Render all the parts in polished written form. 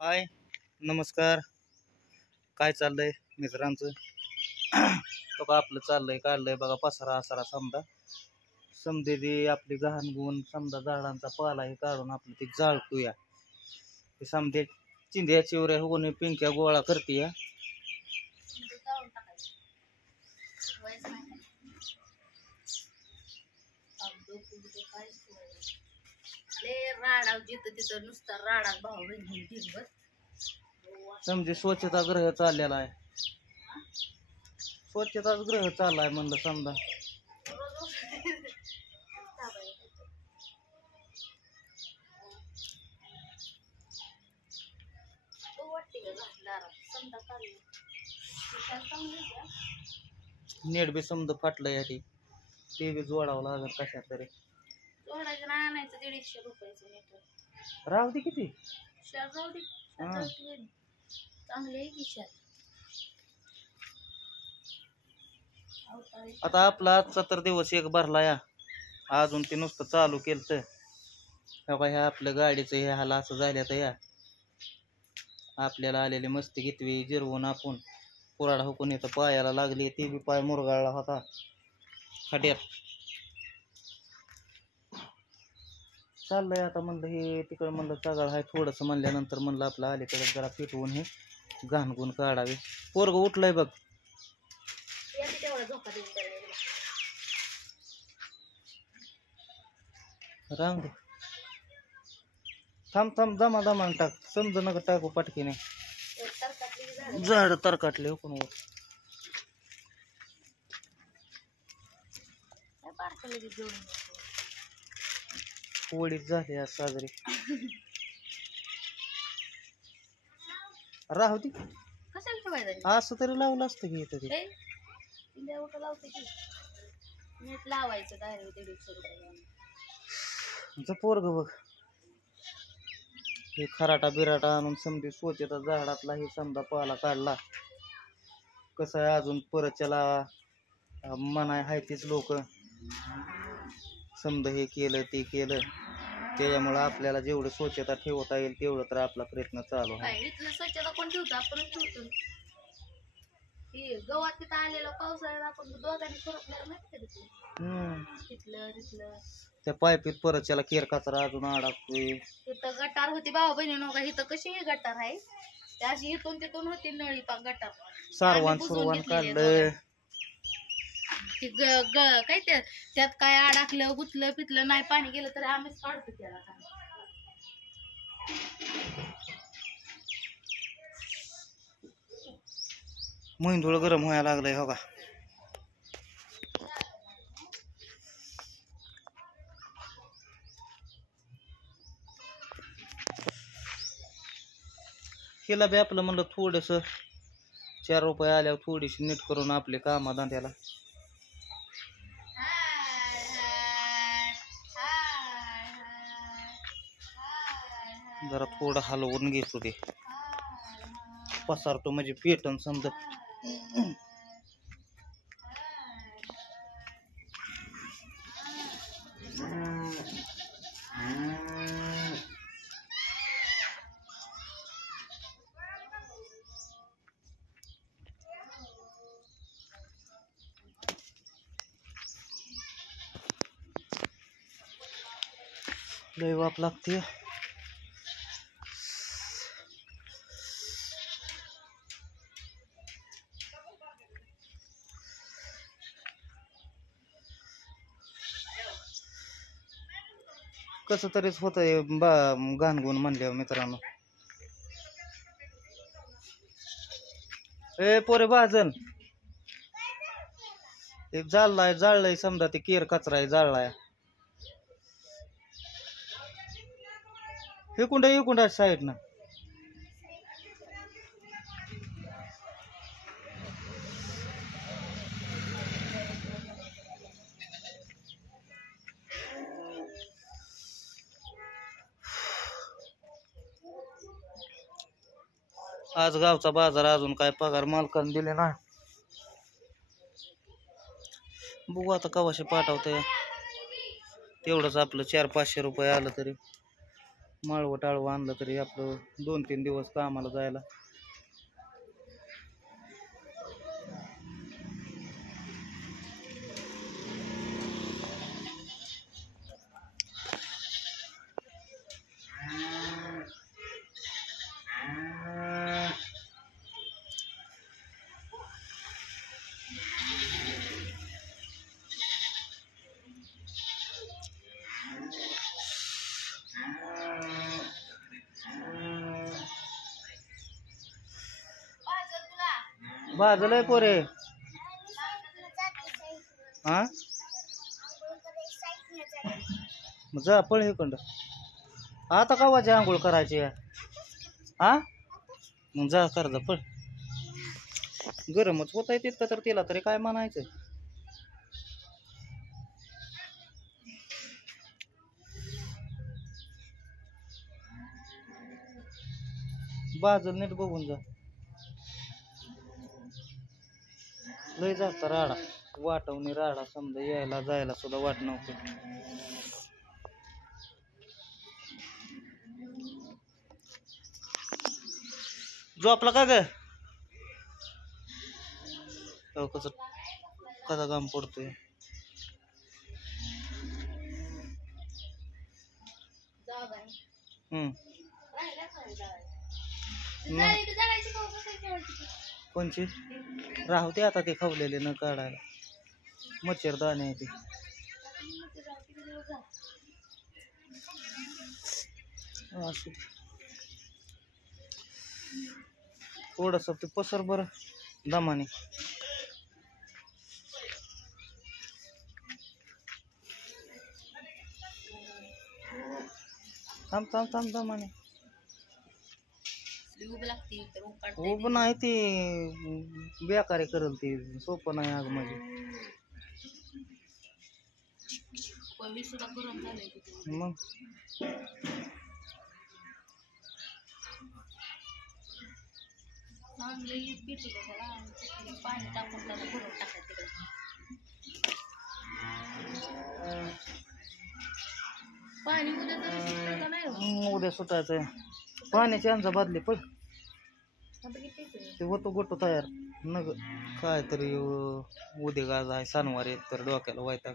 हाय, नमस्कार. काय चाललंय मित्रांचं? तो का आपलं चाललंय काढलंय बघा पसारा आसारा समजा समजे ती आपली गहाण गुण समजा झाडांचा पाला हे काढून आपलं ते जाळतूया. ते समजे चिंध्या चिवऱ्या होऊन पिंक्या गोळा करते या. समजे स्वच्छता ग्रह चाललेला आहे. स्वच्छता ग्रह चाललाय म्हणलं समजा. नेट बी समजा फाटलं या ते बी जोडावं लागेल कशा तरी. जोडायचं नाही आणायचं 150 रुपयाचं मीटर. राहू दे किती राहू दे. चांगले आहे की शाल. आता आपला आजचा तर दिवस एक भरला या. अजून ते नुसतं चालू केलं तर ह्या आपल्या गाडीचं ह्या हाला असं झालं तर या आपल्याला आलेली मस्ती घेतवी जिरवून आपण कुराडा हुकून येतं पायाला लागली ती बी पाय मुरगाळला होता खड्यात. चाललंय आता म्हणलं हे तिकडं म्हणलं सगळं आहे थोडंसं म्हणल्यानंतर म्हणलं आपलं अलीकडे जरा पिटवून हे घाणगुण काढावे. पोरग उठलंय बघ. रांग थांब थांब दमा दमा टाक समजा नका टाकू पटकीने झाड तरकाटले हो पण पोळीच झाली आज साजरी. राहू दे असं तरी लावलं असतं की इथं ते नीट लावायचं डायरेक्ट 150 रुपये. पोरग बघ हे खराटा बिराटा आणून समजे स्वच्छता झाडातला हे समजा पाला काढला. कसं आहे अजून परत त्याला मनाय हाय तीच लोक समजा हे केलं ते केलं त्याच्यामुळं आपल्याला जेवढं स्वच्छता ठेवता येईल तेवढं तर आपला प्रयत्न चालू आहे. इथलं स्वच्छता कोण ठेवतो आपण ठेवतो. गवात तिथं आलेलं पावसाळ्यात आपण दोघांनी सरपल्याला माहिती तिथलं तिथलं त्या पायपीत परत त्याला केर कचरा अजून अडकतोय. तिथं गटार होती भाऊ बहिणी का इथं कशी ही गटार आहे त्याशी इथून तिथून होती नळी पा गटार सारवान सुरवान काढलं ती काय त्यात काय अडकलं गुतलं पितलं नाही पाणी गेलं तर आम्हीच काढतो त्याला. महिंदूळ गरम व्हायला लागलंय हो का. हिला बी आपलं म्हणलं थोडस 4 रुपये आल्यावर थोडीशी नीट करून आपले कामाधंद्याला जरा थोडं हलवून घेतो ते पसारतो म्हणजे पेटन समजा. लय वाप लागते. कसं तरीच होतंय घाणगुण म्हणल्यावर मित्रांनो. ए पोरे भाजन एक जाळलंय समजा ते केर कचरा आहे जाळलाय. हे कुंडा साईड ना आज गावचा बाजार अजून काय पगार मालकाने दिले नाही. बघू आता कवाशी पाठवतंय तेवढंच आपलं 400-500 रुपये आलं तरी माळवं टाळवं आणलं तरी आपलं 2-3 दिवस कामाला जायला. भाजलंय पोरे. हा मग जा पळ हे कंड. आता कवाची आंघोळ करायची हा मग जा कर जा पळ. गरमच होत आहे तितकं तर तिला तरी काय म्हणायचं. बाजूला नीट बघून जा. लय जाता राडा वाटवणी राडा समजा यायला जायला सुद्धा वाट नव्हती. झोपला का ग? कसं कसा घाम पडतोय. कोणची राहू दे आता ते खवलेले न काढायला. मच्छरदाणी आहे ते. असू दे थोडस ते पसर बरं दमाने. थांब थांब थांब दमाने. उभ नाही ती बेकारी करल ती सोपं नाही अग म्हणजे. मग उद्या सुटायचंय. पाण्याची आमचा बादली पण ते होतो गोटो तयार नग काय तरी उद्या गाज आहे शनिवार एक तर डोक्याला वैताग.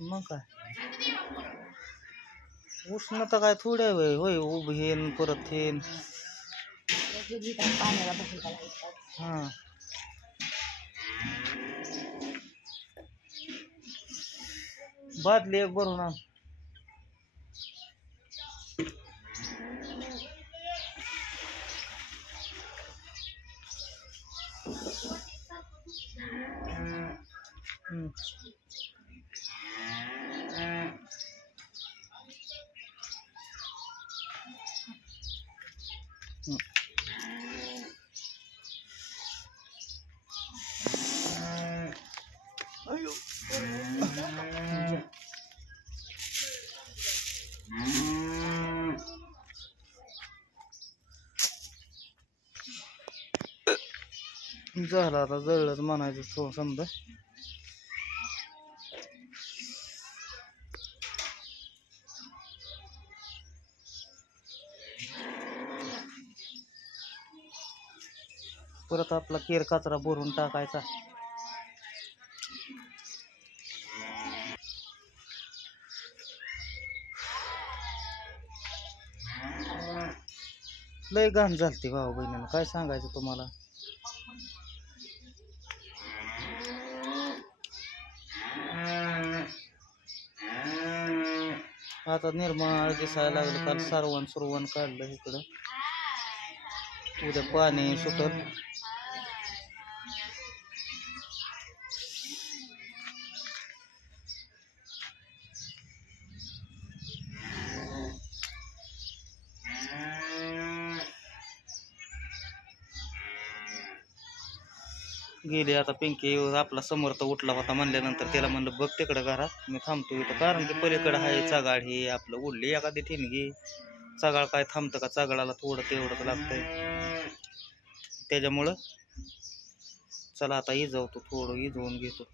मग काय उष्णता काय थोड्या वेळ होय उभ हेन परत हेन. हा बादली एक भरून आण. झालं आता जळलंच म्हणायचं तो समजा. परत आपला केर कचरा भरून टाकायचा. लय घाण झालती भाऊ बहिणीनं काय सांगायचं तुम्हाला. आता निर्मळ दिसायला लागलं. काल सुरवण काढलं इकडं. उद्या पाणी सुटल. गेली आता पिंकी आपला समर्थ उठला होता म्हणल्यानंतर त्याला म्हणलं बघ तिकडं घरात मी थांबतो इथं. कारण की पलीकडं आहे चगाळ ही आपलं उडली एखादी ठिणगी. चगाळ काय थांबतं का चगाळाला थोडं तेवढंच लागतंय त्याच्यामुळं चला आता इजवतो, थोडं इजवून घेतो.